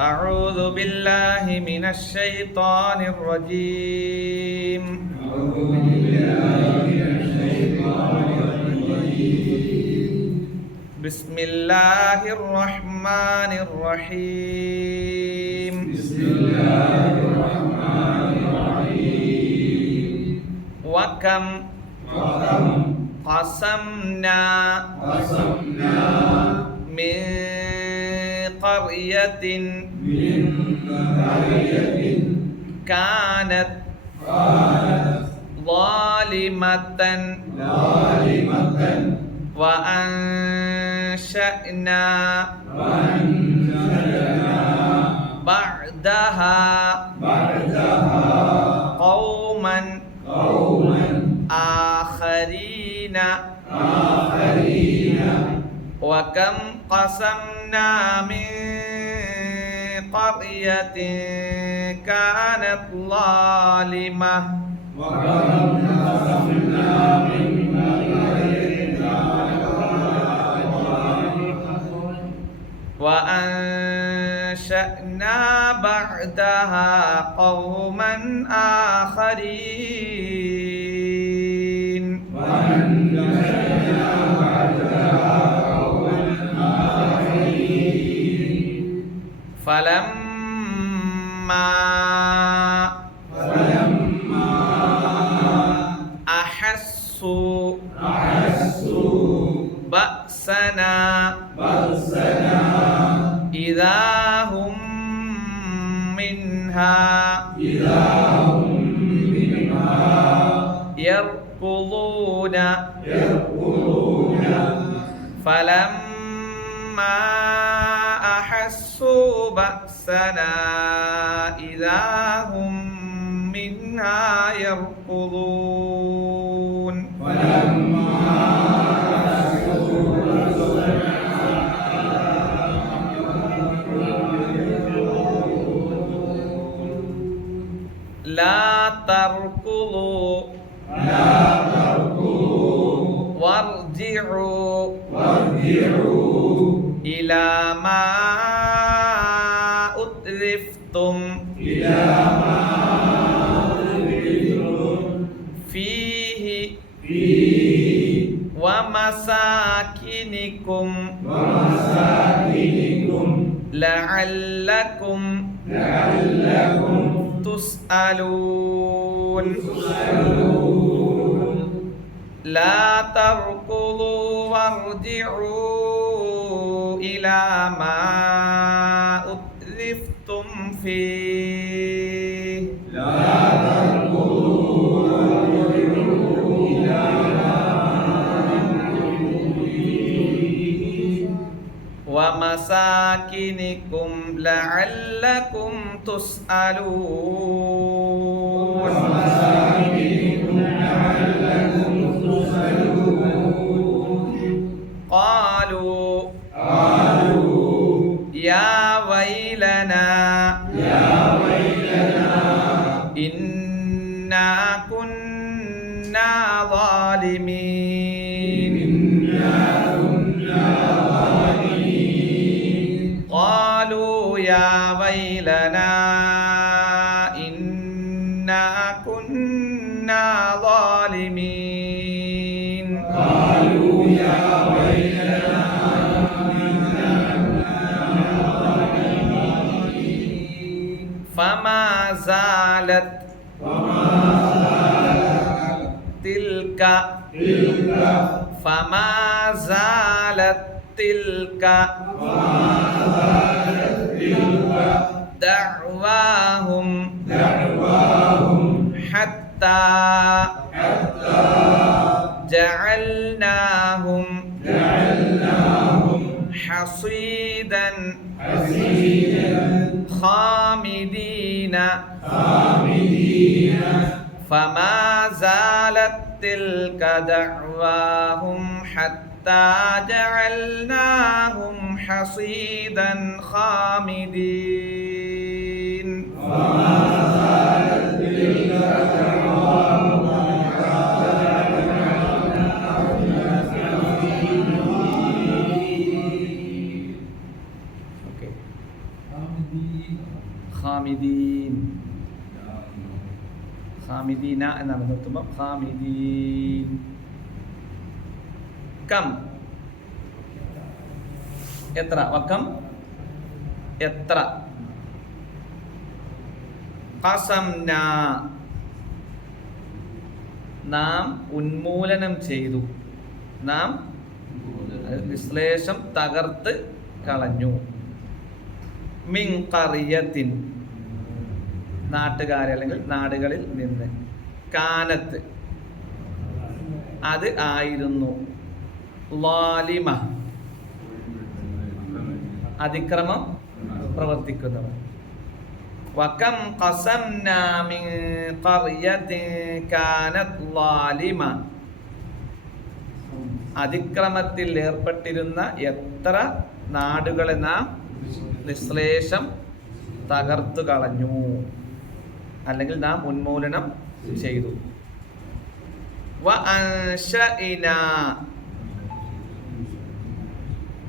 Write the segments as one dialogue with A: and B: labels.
A: أعوذ بالله من الشيطان الرجيم.
B: أعوذ بالله من الشيطان الرجيم
A: بسم الله الرحمن الرحيم.
B: بسم الله الرحمن الرحيم
A: وكم
B: وكم
A: قسمنا
B: قسمنا
A: من قرية
B: من قرية
A: كانت
B: كانت
A: ظالمة.
B: ظالمة
A: وأنشأنا
B: وأنشأنا
A: بعدها
B: بعدها
A: قوما
B: قوما
A: آخرين.
B: آخرين
A: وكم قسمنا من قرية كانت ظالمة
B: من قرية
A: وأنشأنا بعدها قوما آخرين فلما
B: فلما
A: أحسوا
B: أحسوا
A: بأسنا
B: بأسنا
A: إذا هم منها
B: إذا هم منها
A: يركضون
B: يركضون
A: فلما أحسوا بأسنا إذا هم منها يركضون.
B: بأسنا
A: لا تركضوا
B: لا تركضوا.
A: وارجعوا.
B: وارجعوا.
A: إلى ما تسألون لا تركضوا وارجعوا إلى ما أترفتم فيه.
B: لا تركضوا وارجعوا إلى
A: لعلكم تسألون
B: ومساكنكم لعلكم تسألون
A: قالوا تلك فما زالت تلك دعواهم حتى جعلناهم حصيدا خامدين. فما زالت تلك دعواهم حتى جعلناهم حصيدا خامدين.
B: وما
A: ഹാമിദീന എന്നാണ് നിർത്തുമ്പം. കം. എത്ര? വക്കം? എത്ര? കസംന നാം ഉന്മൂലനം ചെയ്തു. നാം വിശ്ലേഷം തകർത്ത് കളഞ്ഞു. മിങ്കറിയത്തിൻ നാട്ടുകാരെ അല്ലെങ്കിൽ നാടുകളിൽ നിന്ന്. കാനത്ത്. അത് ആയിരുന്നു. ലാലിമ. അതിക്രമം പ്രവർത്തിക്കുന്നവർ. വകം ഖസംനാ മിൻ ഖറിയത്തിൻ കാനത് ലാലിമ. അതിക്രമത്തിൽ ഏർപ്പെട്ടിരുന്ന എത്ര നാടുകളെ നാം നിശ്ലേഷം തകർത്തു കളഞ്ഞു അല്ലെങ്കിൽ നാം ഉന്മൂലനം ചെയ്തു.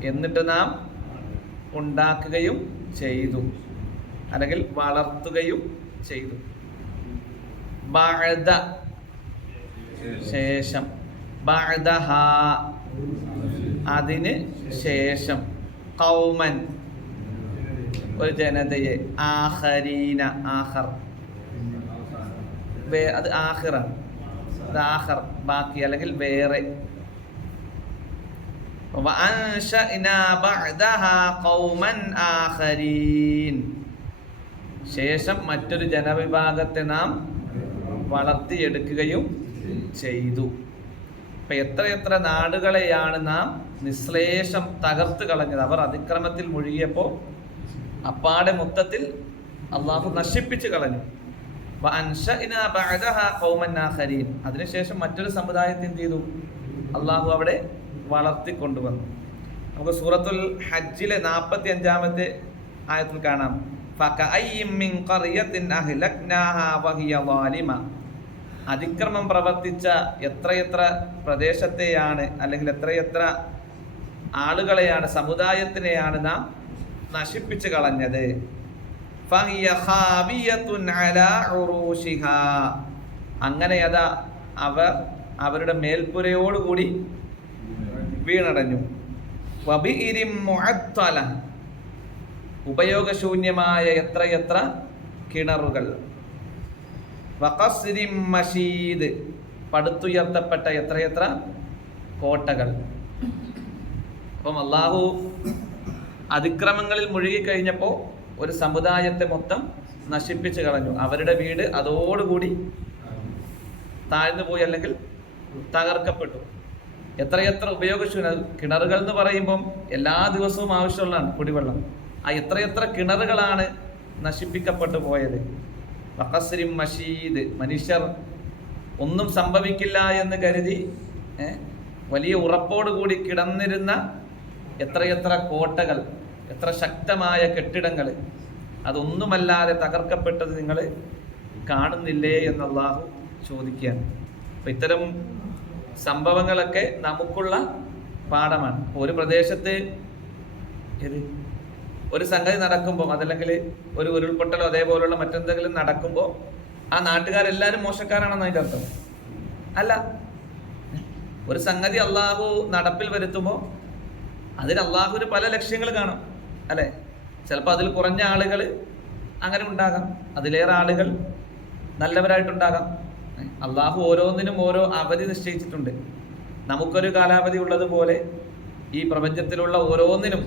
A: എന്നിട്ട് നാം ഉണ്ടാക്കുകയും ചെയ്തു. അല്ലെങ്കിൽ വളർത്തുകയും ചെയ്തു. ബഅദ. ശേഷം. ബഅദഹ. അതിന് ശേഷം. കൗമൻ ഒരു ജനതയെ. ആഹരീന ആഹർ അത് ആഹിറാണ് അത് ആഹർ ബാക്കി അല്ലെങ്കിൽ വേറെ. ശേഷം മറ്റൊരു ജനവിഭാഗത്തെ നാം വളർത്തിയെടുക്കുകയും ചെയ്തു. എത്ര എത്രയെത്ര നാടുകളെയാണ് നാം നിശ്ലേഷം തകർത്ത് കളഞ്ഞത്. അവർ അതിക്രമത്തിൽ മുഴുകിയപ്പോൾ അപ്പാടെ മൊത്തത്തിൽ അള്ളാഹു നശിപ്പിച്ചു കളഞ്ഞു. അതിനുശേഷം മറ്റൊരു സമുദായത്തെ എന്ത് ചെയ്തു? അള്ളാഹു അവിടെ വളർത്തിക്കൊണ്ടുവന്നു. നമുക്ക് സൂറത്തുൽ ഹജ്ജിലെ നാൽപ്പത്തി അഞ്ചാമത്തെ ആയത്തിൽ കാണാം. അതിക്രമം പ്രവർത്തിച്ച എത്രയെത്ര പ്രദേശത്തെയാണ് അല്ലെങ്കിൽ എത്രയെത്ര ആളുകളെയാണ് സമുദായത്തിനെയാണ് നാം നശിപ്പിച്ചു കളഞ്ഞത്? അങ്ങനെ അതാ അവർ അവരുടെ മേൽപ്പുരയോടുകൂടി വീണടഞ്ഞു. ഉപയോഗശൂന്യമായ എത്രയെത്ര കിണറുകൾ. മഷീദ്. പടുത്തുയർത്തപ്പെട്ട എത്രയെത്ര കോട്ടകൾ. അപ്പം അള്ളാഹു അതിക്രമങ്ങളിൽ മുഴുകിക്കഴിഞ്ഞപ്പോൾ ഒരു സമുദായത്തെ മൊത്തം നശിപ്പിച്ചു കളഞ്ഞു. അവരുടെ വീട് അതോടുകൂടി താഴ്ന്നു പോയി അല്ലെങ്കിൽ തകർക്കപ്പെട്ടു. എത്രയെത്ര ഉപയോഗിച്ചു കിണറുകൾ എന്ന് പറയുമ്പം എല്ലാ ദിവസവും ആവശ്യമുള്ളതാണ് കുടിവെള്ളം. ആ എത്രയെത്ര കിണറുകളാണ് നശിപ്പിക്കപ്പെട്ടു പോയത്. വഖസ്രിം മഷീദ്. മനുഷ്യർ ഒന്നും സംഭവിക്കില്ല എന്ന് കരുതി വലിയ ഉറപ്പോടുകൂടി കിടന്നിരുന്ന എത്രയെത്ര കോട്ടകൾ. എത്ര ശക്തമായ കെട്ടിടങ്ങൾ അതൊന്നുമല്ലാതെ തകർക്കപ്പെട്ടത് നിങ്ങൾ കാണുന്നില്ലേ എന്ന് ചോദിക്കുകയാണ്. അപ്പം ഇത്തരം സംഭവങ്ങളൊക്കെ നമുക്കുള്ള പാഠമാണ്. ഒരു പ്രദേശത്ത് ഇത് ഒരു സംഗതി നടക്കുമ്പോൾ അതല്ലെങ്കിൽ ഒരു ഉരുൾപൊട്ടലോ അതേപോലുള്ള മറ്റെന്തെങ്കിലും നടക്കുമ്പോൾ ആ നാട്ടുകാരെല്ലാവരും മോശക്കാരാണെന്ന് അതിന്റെ അർത്ഥം. അല്ല ഒരു സംഗതി അള്ളാഹു നടപ്പിൽ വരുത്തുമ്പോൾ അതിന് അള്ളാഹുവിന് പല ലക്ഷ്യങ്ങൾ കാണും. അല്ലേ? ചിലപ്പോൾ അതിൽ കുറഞ്ഞ ആളുകൾ അങ്ങനെ ഉണ്ടാകാം. അതിലേറെ ആളുകൾ നല്ലവരായിട്ടുണ്ടാകാം. അള്ളാഹു ഓരോന്നിനും ഓരോ അവധി നിശ്ചയിച്ചിട്ടുണ്ട്. നമുക്കൊരു കാലാവധി ഉള്ളതുപോലെ ഈ പ്രപഞ്ചത്തിലുള്ള ഓരോന്നിനും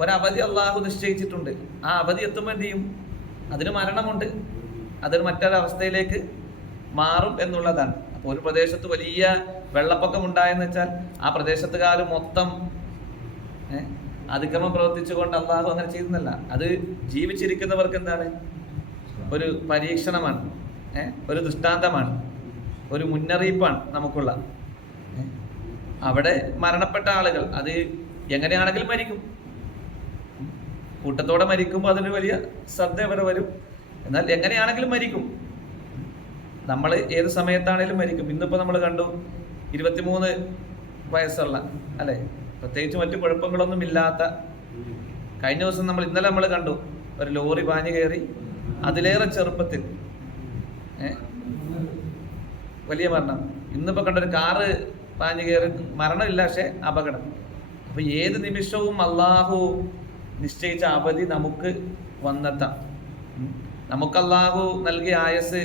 A: ഒരവധി അള്ളാഹു നിശ്ചയിച്ചിട്ടുണ്ട്. ആ അവധി എത്തുമ്പോൾ എന്ത് ചെയ്യും? അതിന് മരണമുണ്ട്. അതൊരു മറ്റൊരവസ്ഥയിലേക്ക് മാറും എന്നുള്ളതാണ്. അപ്പോൾ ഒരു പ്രദേശത്ത് വലിയ വെള്ളപ്പൊക്കം ഉണ്ടായെന്ന് വെച്ചാൽ ആ പ്രദേശത്തുകാർ മൊത്തം അതിക്രമം പ്രവർത്തിച്ചുകൊണ്ട് അള്ളാഹു അങ്ങനെ ചെയ്യുന്നല്ല അത് ജീവിച്ചിരിക്കുന്നവർക്ക് എന്താണ്? ഒരു പരീക്ഷണമാണ്. ഒരു ദൃഷ്ടാന്തമാണ്. ഒരു മുന്നറിയിപ്പാണ് നമുക്കുള്ള. അവിടെ മരണപ്പെട്ട ആളുകൾ അത് എങ്ങനെയാണെങ്കിലും മരിക്കും. കൂട്ടത്തോടെ മരിക്കുമ്പോൾ അതിന് വലിയ ശ്രദ്ധ ഇവിടെ വരും. എന്നാൽ എങ്ങനെയാണെങ്കിലും മരിക്കും. നമ്മൾ ഏത് സമയത്താണേലും മരിക്കും. ഇന്നിപ്പോൾ നമ്മൾ കണ്ടു ഇരുപത്തിമൂന്ന് വയസ്സുള്ള അല്ലേ? പ്രത്യേകിച്ച് മറ്റു കുഴപ്പങ്ങളൊന്നും ഇല്ലാത്ത കഴിഞ്ഞ ദിവസം നമ്മൾ ഇന്നലെ നമ്മൾ കണ്ടു ഒരു ലോറി പാഞ്ഞു കയറി അതിലേറെ ചെറുപ്പത്തിൽ. വലിയ മരണം. ഇന്നിപ്പോ കണ്ട ഒരു കാറ് പാഞ്ഞു കയറി മരണമില്ല പക്ഷെ അപകടം. അപ്പൊ ഏത് നിമിഷവും അള്ളാഹു നിശ്ചയിച്ച അവധി നമുക്ക് വന്നെത്താം. നമുക്ക് അള്ളാഹു നൽകിയ ആയസ്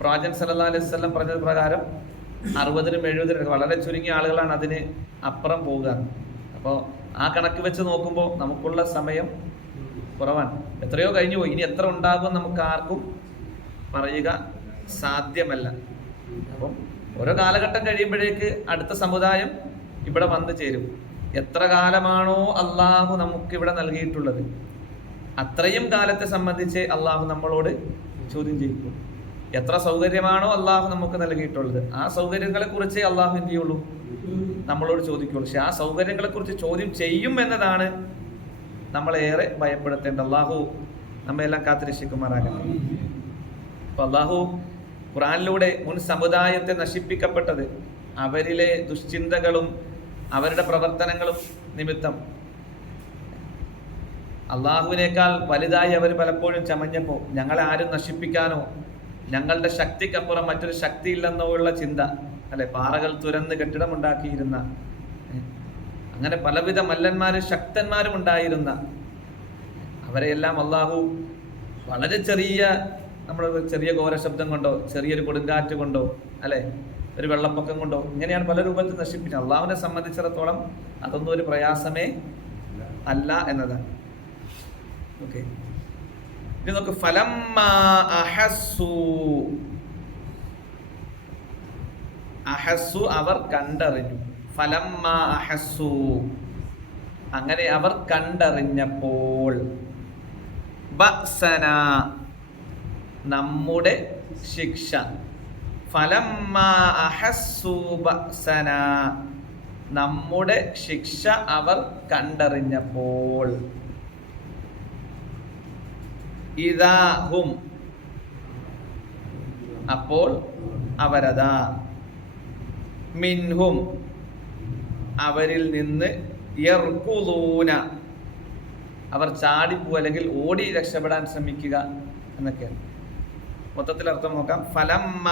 A: പ്രാജൻ സല്ലാ അലൈഹി സ്വലം പറഞ്ഞത് പ്രകാരം അറുപതിനും എഴുപതിനും വളരെ ചുരുങ്ങിയ ആളുകളാണ് അതിന് അപ്പുറം പോകുക അപ്പോൾ ആ കണക്ക് വെച്ച് നോക്കുമ്പോൾ നമുക്കുള്ള സമയം കുറവാണ്. എത്രയോ കഴിഞ്ഞു പോയി. ഇനി എത്ര ഉണ്ടാകും നമുക്ക് ആർക്കും പറയുക സാധ്യമല്ല. അപ്പം ഓരോ കാലഘട്ടം കഴിയുമ്പോഴേക്ക് അടുത്ത സമുദായം ഇവിടെ വന്നു ചേരും. എത്ര കാലമാണോ അള്ളാഹു നമുക്ക് ഇവിടെ നൽകിയിട്ടുള്ളത്. അത്രയും കാലത്തെ സംബന്ധിച്ച് അള്ളാഹു നമ്മളോട് ചോദ്യം ചെയ്യും എത്ര സൗകര്യമാണോ അള്ളാഹു നമുക്ക് നൽകിയിട്ടുള്ളത്. ആ സൗകര്യങ്ങളെ കുറിച്ച് അള്ളാഹു എന്ത് ചെയ്യുള്ളൂ? നമ്മളോട് ചോദിക്കുള്ളൂ. പക്ഷെ ആ സൗകര്യങ്ങളെ കുറിച്ച് ചോദ്യം ചെയ്യും എന്നതാണ് നമ്മളേറെ ഭയപ്പെടുത്തേണ്ട അള്ളാഹു നമ്മയെല്ലാം കാത്തിരക്ഷിക്കുമാറാകട്ടെ. അപ്പൊ അള്ളാഹു ഖുറാനിലൂടെ മുൻ സമുദായത്തെ നശിപ്പിക്കപ്പെട്ടത് അവരിലെ ദുശ്ചിന്തകളും അവരുടെ പ്രവർത്തനങ്ങളും നിമിത്തം. അള്ളാഹുവിനേക്കാൾ വലുതായി അവർ പലപ്പോഴും ചമഞ്ഞപ്പോൾ ഞങ്ങളെ ആരും നശിപ്പിക്കാനോ ഞങ്ങളുടെ ശക്തിക്കപ്പുറം മറ്റൊരു ശക്തി ഇല്ലെന്നുള്ള ചിന്ത അല്ലെ? പാറകൾ തുരന്ന് കെട്ടിടമുണ്ടാക്കിയിരുന്ന അങ്ങനെ പലവിധ മല്ലന്മാരും ശക്തന്മാരും ഉണ്ടായിരുന്ന അവരെയെല്ലാം അള്ളാഹു വളരെ ചെറിയ നമ്മൾ ചെറിയ ഘോര ശബ്ദം കൊണ്ടോ ചെറിയൊരു കൊടുങ്കാറ്റ് കൊണ്ടോ അല്ലെ? ഒരു വെള്ളപ്പൊക്കം കൊണ്ടോ ഇങ്ങനെയാണ് പല രൂപത്തിൽ നശിപ്പിച്ചത്. അള്ളാഹുവിനെ സംബന്ധിച്ചിടത്തോളം അതൊന്നും ഒരു പ്രയാസമേ അല്ല എന്നതാണ്. ഓക്കെ. ഇനി നോക്ക് ഫലമ്മ അഹസ്സു. അഹസ്സു അവർ കണ്ടറിഞ്ഞു. ഫലമ്മ അഹസ്സു. അങ്ങനെ അവർ കണ്ടറിഞ്ഞപ്പോൾ ബസന നമ്മുടെ ശിക്ഷ. ഫലമ്മ അഹസ്സു ബസന നമ്മുടെ ശിക്ഷ അവർ കണ്ടറിഞ്ഞപ്പോൾ ഇതാഹും അപ്പോൾ അവരതാ. മിൻഹും. അവരിൽ നിന്ന് യർക്കുദൂന അവർ ചാടിപ്പോ അല്ലെങ്കിൽ ഓടി രക്ഷപ്പെടാൻ ശ്രമിക്കുക എന്നൊക്കെയാണ്. മൊത്തത്തിൽ അർത്ഥം നോക്കാം. ഫലമ്മ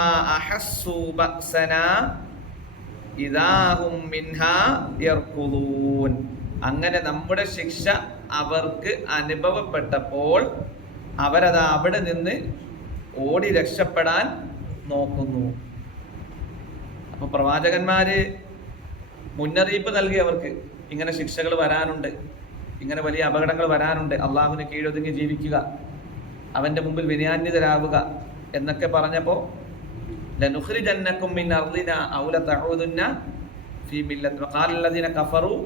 A: യർക്കുദൂൻ അങ്ങനെ നമ്മുടെ ശിക്ഷ അവർക്ക് അനുഭവപ്പെട്ടപ്പോൾ അവരത് അവിടെ നിന്ന് ഓടി രക്ഷപ്പെടാൻ നോക്കുന്നു. അപ്പൊ പ്രവാചകന്മാര് മുന്നറിയിപ്പ് നൽകി അവർക്ക്. ഇങ്ങനെ ശിക്ഷകൾ വരാനുണ്ട്. ഇങ്ങനെ വലിയ അപകടങ്ങൾ വരാനുണ്ട്. അള്ളാഹുവിന് കീഴൊതുങ്ങി ജീവിക്കുക. അവന്റെ മുമ്പിൽ വിനയാന്വിതരാവുക എന്നൊക്കെ പറഞ്ഞപ്പോ ലനുഖ്രിജന്നക്കും മിൻ ഫീ കഫറു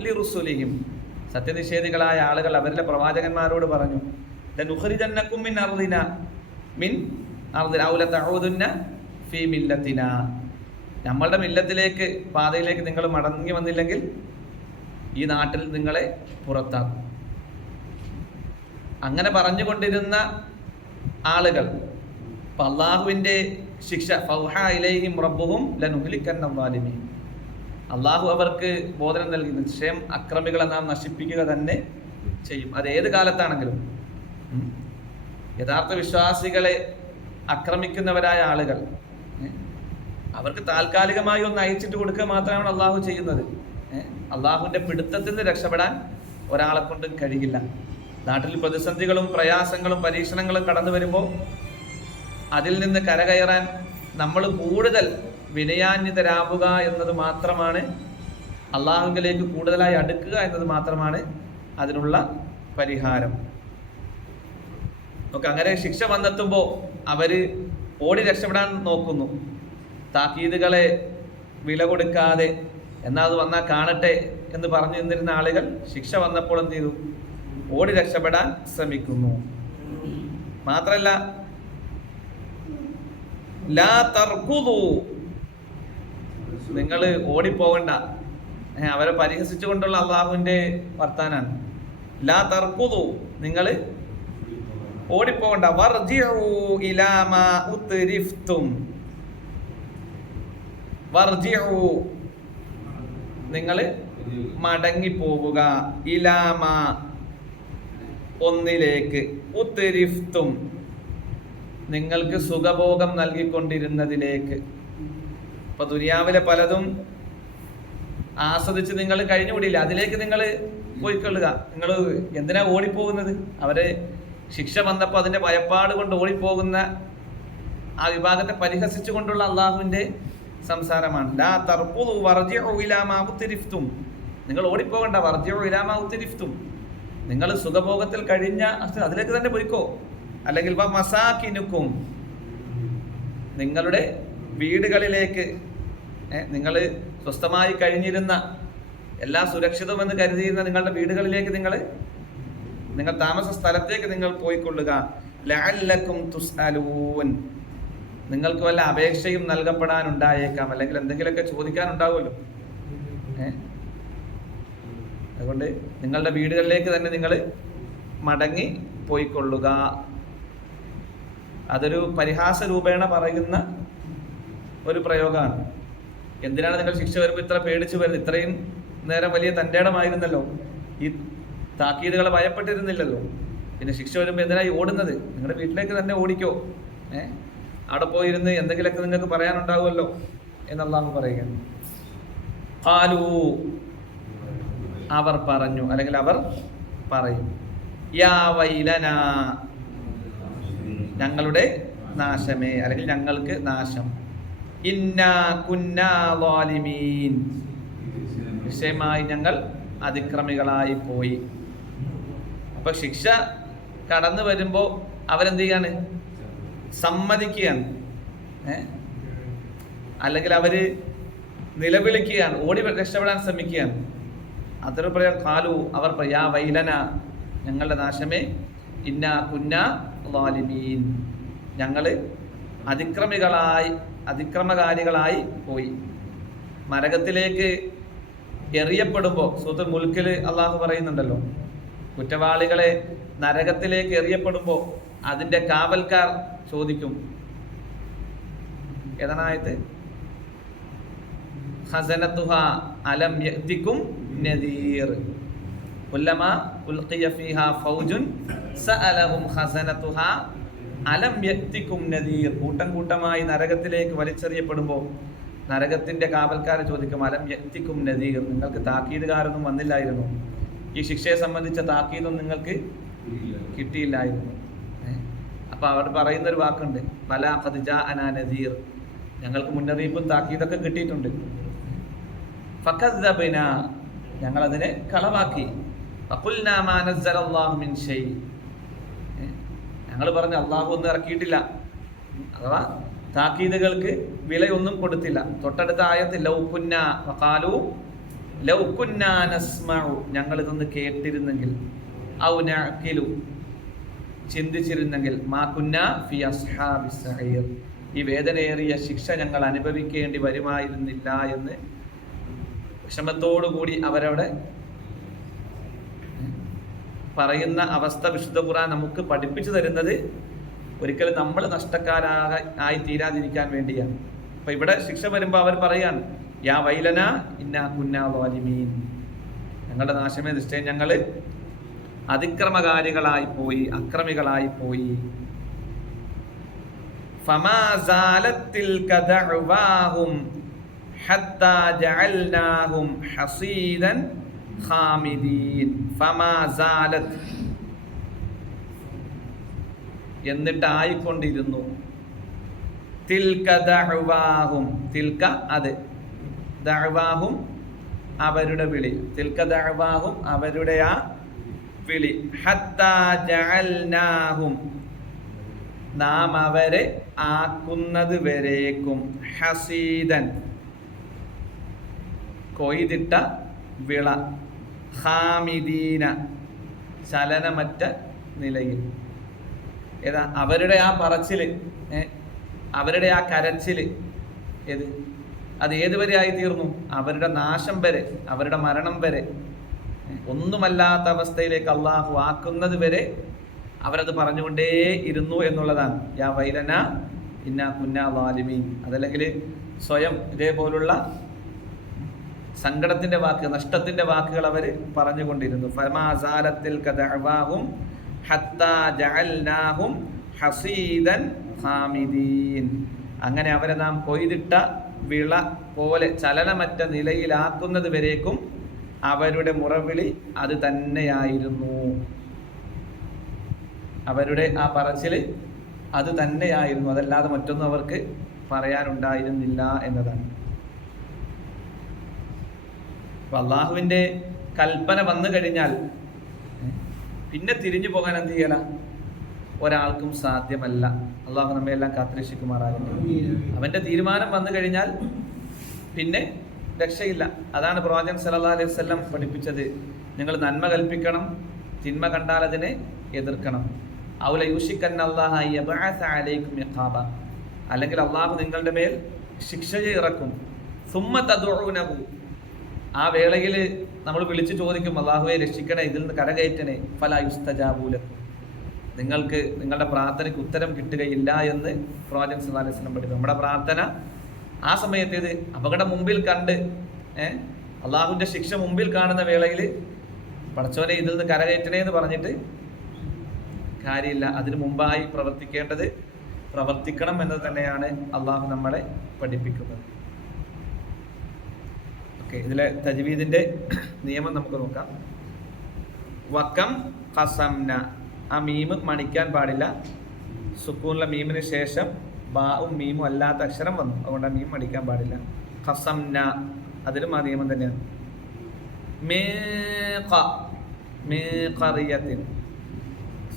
A: സത്യനിഷേധികളായ ആളുകൾ അവരിലെ പ്രവാചകന്മാരോട് പറഞ്ഞു മിൻ ഫീ നമ്മളുടെ മില്ലത്തിലേക്ക് പാതയിലേക്ക് നിങ്ങൾ മടങ്ങി വന്നില്ലെങ്കിൽ ഈ നാട്ടിൽ നിങ്ങളെ പുറത്താക്കും. അങ്ങനെ പറഞ്ഞുകൊണ്ടിരുന്ന ആളുകൾ അള്ളാഹുവിന്റെ ശിക്ഷ ഫൗഹ ഇലൈഹിം റബ്ബുഹും വാലിമീൻ. അള്ളാഹു അവർക്ക് ബോധനം നൽകി നിശ്ചയം അക്രമികളെ നാം നശിപ്പിക്കുക തന്നെ ചെയ്യും. അത് ഏത് കാലത്താണെങ്കിലും. യഥാർത്ഥ വിശ്വാസികളെ ആക്രമിക്കുന്നവരായ ആളുകൾ അവർക്ക് താൽക്കാലികമായി ഒന്ന് അയച്ചിട്ട് കൊടുക്കുക മാത്രമാണ് അള്ളാഹു ചെയ്യുന്നത്. അള്ളാഹുവിന്റെ പിടുത്തത്തിൽ നിന്ന് രക്ഷപ്പെടാൻ ഒരാളെ കൊണ്ട് കഴിയില്ല. നാട്ടിൽ പ്രതിസന്ധികളും പ്രയാസങ്ങളും പരീക്ഷണങ്ങളും കടന്നു വരുമ്പോൾ അതിൽ നിന്ന് കരകയറാൻ നമ്മൾ കൂടുതൽ വിനയാന്വിതരാവുക എന്നത് മാത്രമാണ് അള്ളാഹുവിലേക്ക് കൂടുതലായി അടുക്കുക എന്നത് മാത്രമാണ് അതിനുള്ള പരിഹാരം. ഓക്കെ അങ്ങനെ ശിക്ഷ വന്നെത്തുമ്പോൾ അവർ ഓടി രക്ഷപ്പെടാൻ നോക്കുന്നു. താക്കീതുകളെ വില കൊടുക്കാതെ എന്നാൽ അത് വന്നാൽ കാണട്ടെ എന്ന് പറഞ്ഞു നിന്നിരുന്ന ആളുകൾ ശിക്ഷ വന്നപ്പോൾ എന്ത് ചെയ്തു? ഓടി രക്ഷപ്പെടാൻ ശ്രമിക്കുന്നു. മാത്രല്ല ലാ നിങ്ങൾ ഓടിപ്പോകണ്ട. അവരെ പരിഹസിച്ചുകൊണ്ടുള്ള അള്ളാഹുവിന്റെ വർത്താനാണ്. ലാ തർക്കുതു നിങ്ങൾ ഓടിപ്പോകണ്ട. വർജിഉ ഇലാ മാ ഉത്രിഫ്തും. വർജിഉ. നിങ്ങൾ മടങ്ങി പോവുക ഇലാമ ഒന്നിലേക്ക് ഉത്തിരിഫ്തും നിങ്ങൾക്ക് സുഖഭോഗം നൽകിക്കൊണ്ടിരുന്നതിലേക്ക്. ഇപ്പൊ ദുര്യാവിലെ പലതും ആസ്വദിച്ച് നിങ്ങൾ കഴിഞ്ഞുകൂടിയില്ല. അതിലേക്ക് നിങ്ങൾ പോയിക്കൊള്ളുക. നിങ്ങൾ എന്തിനാ ഓടിപ്പോകുന്നത്? അവരെ ശിക്ഷ വന്നപ്പോൾ അതിന്റെ ഭയപ്പാട് കൊണ്ട് ഓടിപ്പോകുന്ന ആ വിഭാഗത്തെ പരിഹസിച്ചുകൊണ്ടുള്ള അള്ളാഹുവിന്റെ സംസാരമാണ്. ലാ തർപ്പുതു വർജിഉ ഉത്തിരിഫ്തും. നിങ്ങൾ ഓടിപ്പോകണ്ട വർജിഉ ഉത്തിരിഫ്തും. നിങ്ങൾ സുഖഭോഗത്തിൽ കഴിഞ്ഞ അതിലേക്ക് തന്നെ പോയിക്കോ. അല്ലെങ്കിൽ മസാക്കിനുക്കും നിങ്ങളുടെ വീടുകളിലേക്ക് നിങ്ങൾ സ്വസ്ഥമായി കഴിഞ്ഞിരുന്ന എല്ലാ സുരക്ഷിതമെന്ന് കരുതിയിരുന്ന നിങ്ങളുടെ വീടുകളിലേക്ക് നിങ്ങൾ നിങ്ങൾ താമസ സ്ഥലത്തേക്ക് നിങ്ങൾ പോയിക്കൊള്ളുക. ലഅല്ലക്കും തുസ്അലൂൻ. നിങ്ങൾക്ക് വല്ല അപേക്ഷയും നൽകപ്പെടാനുണ്ടായേക്കാം. അല്ലെങ്കിൽ എന്തെങ്കിലുമൊക്കെ ചോദിക്കാനുണ്ടാവുമല്ലോ. ഏഹ് അതുകൊണ്ട് നിങ്ങളുടെ വീടുകളിലേക്ക് തന്നെ നിങ്ങൾ മടങ്ങി പോയിക്കൊള്ളുക. അതൊരു പരിഹാസ രൂപേണ പറയുന്ന ഒരു പ്രയോഗമാണ്. എന്തിനാണ് നിങ്ങൾ ശിക്ഷ വരുമ്പോൾ ഇത്ര പേടിച്ചു വരുന്നത്? ഇത്രയും നേരം വലിയ തന്റെ ഇടമായിരുന്നല്ലോ ഈ താക്കീതുകളെ ഭയപ്പെട്ടിരുന്നില്ലല്ലോ. പിന്നെ ശിക്ഷ വരുമ്പോൾ എന്തിനായി ഓടുന്നത്? നിങ്ങളുടെ വീട്ടിലേക്ക് തന്നെ ഓടിക്കോ. ഏ? അവിടെ പോയിരുന്ന് എന്തെങ്കിലുമൊക്കെ നിങ്ങൾക്ക് പറയാനുണ്ടാവുമല്ലോ എന്നുള്ളതാണ് പറയുകയാണ് ഖാലൂ. അവർ പറഞ്ഞു. അല്ലെങ്കിൽ അവർ പറയും. യാ ഞങ്ങളുടെ നാശമേ. അല്ലെങ്കിൽ ഞങ്ങൾക്ക് നാശം. ഇന്നാ കുന്നാലിമീൻ നിശ്ചയമായി ഞങ്ങൾ അതിക്രമികളായി പോയി. അപ്പൊ ശിക്ഷ കടന്നു വരുമ്പോൾ അവരെന്ത് ചെയ്യാണ് സമ്മതിക്കുകയാണ് അല്ലെങ്കിൽ അവർ നിലവിളിക്കുകയാണ്. ഓടി രക്ഷപ്പെടാൻ ശ്രമിക്കുകയാണ്. അതൊരു പറയാം കാലു അവർ പറയാ വൈലന ഞങ്ങളുടെ നാശമേ. ഇന്ന കുന്ന വാലിമീൻ ഞങ്ങൾ അതിക്രമികളായി അതിക്രമകാരികളായി പോയി. മരകത്തിലേക്ക് എറിയപ്പെടുമ്പോൾ സൂത്ത് മുൽക്കിൽ അള്ളാഹു പറയുന്നുണ്ടല്ലോ കുറ്റവാളികളെ നരകത്തിലേക്ക് എറിയപ്പെടുമ്പോൾ അതിന്റെ കാവൽക്കാർ ചോദിക്കും. ഏതാണായത് ഹസനത്തുഹ അലം യക്തിക്കും നദീർ. ഉല്ലമ ഉൽഖിയ ഫീഹാ ഫൗജുൻ സഅലഹും ഹസനത്തുഹ അലം യക്തിക്കും നദീർ. കൂട്ടം കൂട്ടമായി നരകത്തിലേക്ക് വലിച്ചെറിയപ്പെടുമ്പോൾ നരകത്തിന്റെ കാവൽക്കാർ ചോദിക്കും അലം യക്തിക്കും നദീർ? നിങ്ങൾക്ക് താക്കീതുകാരൊന്നും വന്നില്ലായിരുന്നു. ഈ ശിക്ഷയെ സംബന്ധിച്ച താക്കീതും നിങ്ങൾക്ക് കിട്ടിയില്ലായിരുന്നു. അപ്പോൾ അപ്പൊ അവർ പറയുന്ന ഒരു വാക്കുണ്ട് പല ഖദിജ അനാ നദീർ. ഞങ്ങൾക്ക് മുന്നറിയിപ്പും താക്കീതൊക്കെ കിട്ടിയിട്ടുണ്ട്. ഞങ്ങൾ അതിനെ കളവാക്കി. ഞങ്ങൾ പറഞ്ഞു അള്ളാഹു ഒന്നും ഇറക്കിയിട്ടില്ല. അഥവാ താക്കീതുകൾക്ക് വിലയൊന്നും കൊടുത്തില്ല. തൊട്ടടുത്ത ആയത്ത് ലൗകുന്ന ഫഖാലു ഞങ്ങൾ ഇതൊന്ന് കേട്ടിരുന്നെങ്കിൽ ഔ നഅഖിലു ചിന്തിച്ചിരുന്നെങ്കിൽ മാ കുന്ന ഫി അസ്ഹാബിസ് സഹീർ. ഈ വേദനയേറിയ ശിക്ഷ ഞങ്ങൾ അനുഭവിക്കേണ്ടി വരുമായിരുന്നില്ല എന്ന് വിഷമത്തോടുകൂടി അവരവിടെ പറയുന്ന അവസ്ഥ വിശുദ്ധ ഖുറാൻ നമുക്ക് പഠിപ്പിച്ചു തരുന്നത് ഒരിക്കലും നമ്മൾ നഷ്ടക്കാരായി തീരാതിരിക്കാൻ വേണ്ടിയാണ്. അപ്പൊ ഇവിടെ ശിക്ഷ വരുമ്പോൾ അവർ പറയാണ് യാ വൈലന ഇന്ന കുന്നാലിമീൻ ഞങ്ങളുടെ നാശമേ ദൃഷ്ടയും. ഞങ്ങൾ അതിക്രമകാരികളായി പോയി അക്രമികളായി പോയി. ഫമാസാലത്തിൽ ഹത്താ ജഅൽനാഹും ഹസീദൻ ഖാമിദീൻ. എന്നിട്ട് ആയിക്കൊണ്ടിരുന്നു തിൽക ദഅവാഹും തിൽക അത്. ദഅവാഹും അവരുടെ വിളി. തിൽക ദഅവാഹും അവരുടെ ആ വിളി. ഹത്താ ജഅൽനാഹും. നാം അവരെ ആക്കുന്നത് വരേക്കും. ഹസീദൻ. കൊയ്തിട്ട വിള. ഹാമിദീന. ചലനമറ്റ നിലയിൽ. ഏതാ? അവരുടെ ആ പറച്ചിൽ അവരുടെ ആ കരച്ചിൽ ഏത്? അത് ആയി തീർന്നു അവരുടെ നാശം വരെ അവരുടെ മരണം വരെ. ഒന്നുമല്ലാത്ത അവസ്ഥയിലേക്ക് അള്ളാഹു ആക്കുന്നത് വരെ അവരത് പറഞ്ഞുകൊണ്ടേ ഇരുന്നു എന്നുള്ളതാണ്. യാ വൈലന ഇന്ന കുന്ന വാലിമീൻ അതല്ലെങ്കിൽ സ്വയം ഇതേപോലുള്ള സങ്കടത്തിന്റെ വാക്ക് നഷ്ടത്തിന്റെ വാക്കുകൾ അവർ പറഞ്ഞുകൊണ്ടിരുന്നു. ഫമാസാലത്തിൽ ഹസീദൻ ഹാമിദീൻ. അങ്ങനെ അവരെ നാം കൊയ്തിട്ട വിള പോലെ ചലനമറ്റ നിലയിലാക്കുന്നത് വരേക്കും അവരുടെ മുറവിളി അത് തന്നെയായിരുന്നു. അവരുടെ ആ പറച്ചിൽ അത് തന്നെയായിരുന്നു. അതല്ലാതെ മറ്റൊന്നും അവർക്ക് പറയാനുണ്ടായിരുന്നില്ല എന്നതാണ്. അള്ളാഹുവിന്റെ കൽപ്പന വന്നു കഴിഞ്ഞാൽ പിന്നെ തിരിഞ്ഞു പോകാൻ എന്ത് ചെയ്യല? ഒരാൾക്കും സാധ്യമല്ല. അള്ളാഹു നമ്മെ എല്ലാം കാത്തിരക്ഷിക്കുമാറാകട്ടെ. അവന്റെ തീരുമാനം വന്നു കഴിഞ്ഞാൽ പിന്നെ രക്ഷയില്ല. അതാണ് പ്രവാചകൻ സല്ലല്ലാഹു അലൈഹി വസല്ലം പഠിപ്പിച്ചത്. നിങ്ങൾ നന്മ കൽപ്പിക്കണം തിന്മ കണ്ടാൽ അതിനെ എതിർക്കണം. ഔല യൂഷിക്കൻ ഇഖാബ. അല്ലെങ്കിൽ അള്ളാഹു നിങ്ങളുടെ മേൽ ശിക്ഷ ഇറക്കും. സുമ്മ തദ്ഉനഹു ആ വേളയിൽ നമ്മൾ വിളിച്ചു ചോദിക്കും അള്ളാഹുവെ രക്ഷിക്കണേ ഇതിൽ നിന്ന് കരകയറ്റണേ. ഫല നിങ്ങൾക്ക് നിങ്ങളുടെ പ്രാർത്ഥനയ്ക്ക് ഉത്തരം കിട്ടുകയില്ല എന്ന് പ്രവാചകൻ വസല്ലം പഠിക്കും നമ്മുടെ പ്രാർത്ഥന ആ സമയത്ത് ഇത് അപകടം മുമ്പിൽ കണ്ട് ഏഹ് അള്ളാഹുവിന്റെ ശിക്ഷ മുമ്പിൽ കാണുന്ന വേളയിൽ പടച്ചോനെ ഇതിൽ നിന്ന് കരകയറ്റണേ എന്ന് പറഞ്ഞിട്ട് കാര്യമില്ല. അതിനു മുമ്പായി പ്രവർത്തിക്കേണ്ടത് പ്രവർത്തിക്കണം എന്ന് തന്നെയാണ് അള്ളാഹു നമ്മളെ പഠിപ്പിക്കുന്നത്. ഓക്കെ ഇതിലെ തജ്വീദിന്റെ നിയമം നമുക്ക് നോക്കാം. വക്കം ഖസംന. ആ മീമ് മണിക്കാൻ പാടില്ല. സുക്കൂണിലെ മീമിന് ശേഷം ബാവും മീമും അല്ലാത്ത അക്ഷരം വന്നു. അതുകൊണ്ട് ആ മീം മണിക്കാൻ പാടില്ല. ഖസംന അതിലും ആ നിയമം തന്നെയാണ്. മീഖ മീഖറിയത്തിൻ.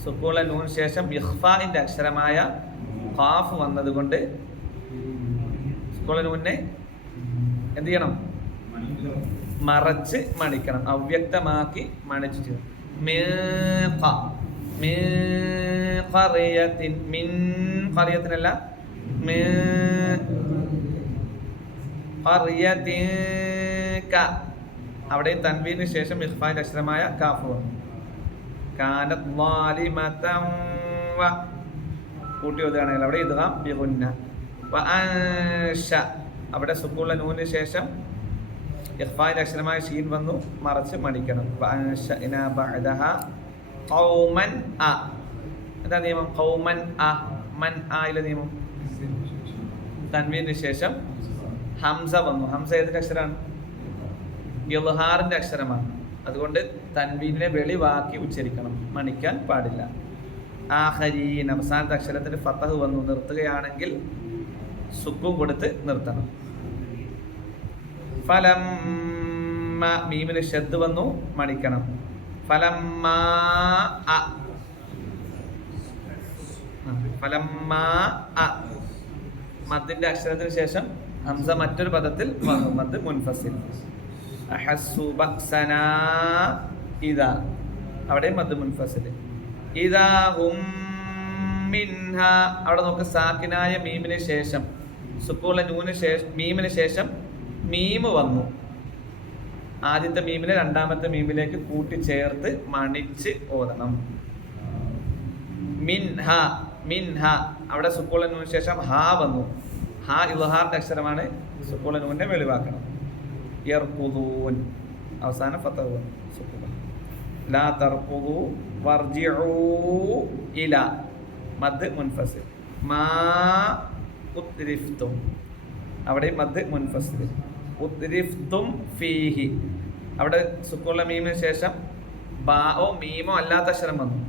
A: സുക്കൂണിലെ നൂന് ശേഷം ഇഹ്ഫാഇന്റെ അക്ഷരമായ ഖാഫ് വന്നതുകൊണ്ട് സുക്കൂളെ നൂനെ എന്ത് ചെയ്യണം? മറച്ച് മണിക്കണം. അവ്യക്തമാക്കി മണിച്ചു ചെയ്യണം. മിൻ ഖറിയത്തിനല്ല മീ- ഖറിയത്തിക. അവിടെയും തൻവീന് ശേഷം ഇഖ്ഫാന്റെ അക്ഷരമായ കാഫ് കൂട്ടി ഒതുകയാണെങ്കിൽ അവിടെ അൻഷ. അവിടെ സുക്കൂളിലെ നൂന് ശേഷം ഇഖ്ഫാന്റെ അക്ഷരമായ ഷീൻ വന്നു മറച്ച് മടിക്കണം. ഖൗമൻ അ എന്താ നിയമം ഖൗമൻ അ മൻ ആയിലെ നിയമം തൻവീന് ശേഷം ഹംസ വന്നു. ഹംസ ഏതിന്റെ അക്ഷരമാണ് ഇൽഹാറിന്റെ അക്ഷരമാണ്. അതുകൊണ്ട് തൻവീനെ വെളിവാക്കി ഉച്ചരിക്കണം. മണിക്കാൻ പാടില്ല. ആഹരീൻ അവസാനത്തെ അക്ഷരത്തിന് ഫത്തഹ് വന്നു. നിർത്തുകയാണെങ്കിൽ സുക്കും കൊടുത്ത് നിർത്തണം. ഫലം മീമിന് ഷെദ് വന്നു. മണിക്കണം. ഫലം ഫലം മദ്ദിന്റെ അക്ഷരത്തിന് ശേഷം ഹംസ മറ്റൊരു പദത്തിൽ മുഹമ്മദ് മദ് മുൻഫസിൽ. അവിടെ മദ് മുൻഫസിൽ. ഇദാ ഹും മിൻഹ. അവിടെ നോക്ക് സാക്കിനായ മീമിന് ശേഷം. സുക്കൂള നൂന് ശേഷം മീമിന് ശേഷം മീമ് വന്നു. ആദ്യത്തെ മീമിനെ രണ്ടാമത്തെ മീമിലേക്ക് കൂട്ടിച്ചേർത്ത് മണിച്ച് ഓതണം. മിൻഹ മിൻഹ അവിടെ സുക്കൂള നൂന് ശേഷം ഹ വന്നു. ഹ ഇൽഹാറിന്റെ അക്ഷരമാണ് സുക്കൂള നൂനെ വെളിവാക്കണം. യർക്കുദൂൻ അവസാനം ഫത്തഹ് ലാ വർജിഉ ഇല. മദ് മുൻഫസിൽ. മാ ഉത്രിഫ്തും അവിടെ മദ് മുൻഫസിൽ. ഉദ്രിഫ്തും ഫീഹി. അവിടെ സുക്കുള്ള മീമിന് ശേഷം ബാവോ മീമോ അല്ലാത്ത അക്ഷരം വന്നു.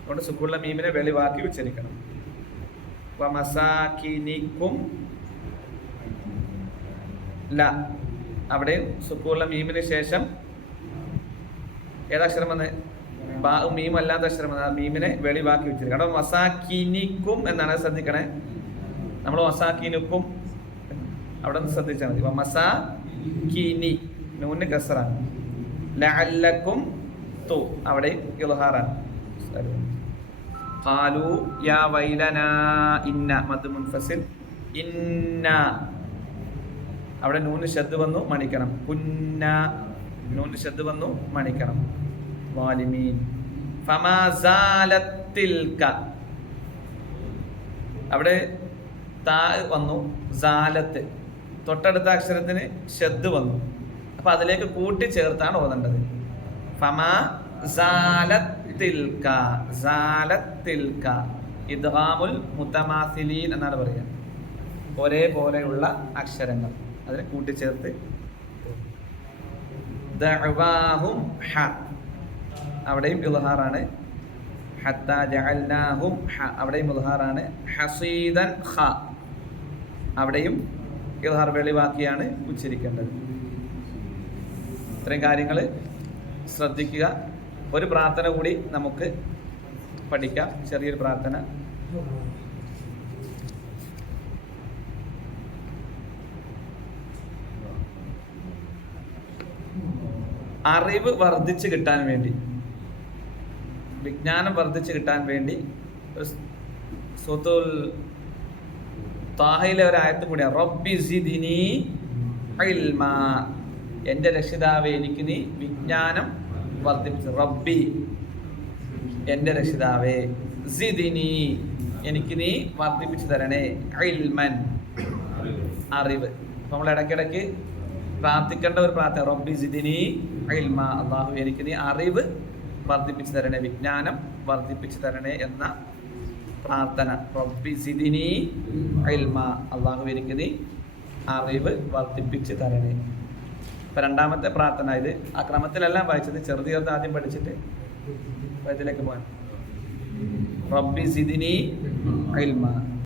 A: അതുകൊണ്ട് സുക്കുള്ള മീമിനെ വെളിവാക്കി ഉച്ചരിക്കണം വമസാക്കിനിക്കും ല. അവിടെ സുക്കുള്ള മീമിന് ശേഷം ഏതാക്ഷരം വന്ന്? ബാ മീം അല്ലാത്ത അക്ഷരം വന്ന്. ആ മീമിനെ വെളിവാക്കി വെച്ചിരിക്കണം. അവിടെ മസാക്കിനിക്കും എന്നാണ് ശ്രദ്ധിക്കണേ. നമ്മൾ മസാക്കിനുക്കും അവിടെ ശ്രദ്ധിച്ചാൽ മതി. മസാ കിനി നൂന് കസറാണ്. ലഅല്ലക്കും തു. അവിടെ ഇൽഹാറാണ്. ഖാലു യാ വൈലനാ ഇന്ന. മദ് മുൻഫസിൽ ഇന്ന. അവിടെ നൂന് ശബ്ദ് വന്നു മണിക്കണം. കുന്ന. നൂന് ശബ്ദ് വന്നു മണിക്കണം. വാലിമീൻ. ഫമാസാലത്തിൽക അവിടെ താ വന്നു സാലത്ത്. തൊട്ടടുത്ത അക്ഷരത്തിന് ഷദ് വന്നു. അപ്പൊ അതിലേക്ക് കൂട്ടി ചേർത്താണ് ഓതേണ്ടത് ഇദ്ഹാമുൽ എന്നാണ് പറയുക. ഒരേപോലെയുള്ള അക്ഷരങ്ങൾ. അതിനെ കൂട്ടിച്ചേർത്ത്. ദഅവാഹും ഹ. അവിടെയും ഇൽഹാറാണ്. ഹത്ത ഹ. അവിടെയും ഇൽഹാറാണ്. ഹസീദൻ ഖ. അവിടെയും ഇൽഹാർ വെളിവാക്കിയാണ് ഉച്ചരിക്കേണ്ടത്. ഇത്രയും കാര്യങ്ങൾ ശ്രദ്ധിക്കുക. ഒരു പ്രാർത്ഥന കൂടി നമുക്ക് പഠിക്കാം. ചെറിയൊരു പ്രാർത്ഥന. അറിവ് വർദ്ധിച്ചു കിട്ടാൻ വേണ്ടി വിജ്ഞാനം വർദ്ധിച്ചു കിട്ടാൻ വേണ്ടി സൂത്തുൽ താഹയിലെ ഒരു ആയത്ത് കൂടിയാണ് റബ്ബി സിദിനി ഇൽമാ. എന്റെ രക്ഷിതാവെ എനിക്ക് നീ വിജ്ഞാനം വർദ്ധിപ്പിച്ചു. റബ്ബി എന്റെ രക്ഷിതാവേ സിദിനി എനിക്ക് നീ വർദ്ധിപ്പിച്ചു തരണേ. ഇൽമൻ അറിവ്. നമ്മൾ ഇടയ്ക്കിടയ്ക്ക് പ്രാർത്ഥിക്കേണ്ട ഒരു പ്രാർത്ഥന. റബ്ബി സിദിനി ഇൽമ അള്ളാഹു എനിക്ക് നീ അറിവ് വർദ്ധിപ്പിച്ചു തരണേ. വിജ്ഞാനം വർദ്ധിപ്പിച്ചു തരണേ എന്ന പ്രാർത്ഥന. റബ്ബി സിദിനി ഇൽമ അള്ളാഹു എനിക്ക് നീ അറിവ് വർദ്ധിപ്പിച്ചു തരണേ. ഇപ്പം രണ്ടാമത്തെ പ്രാർത്ഥന ഇത്. ആ ക്രമത്തിലെല്ലാം വായിച്ചത് ചെറുത് ചെറുത് ആദ്യം പഠിച്ചിട്ട് ഇതിലേക്ക് പോകാൻ. റബ്ബി സിദിനി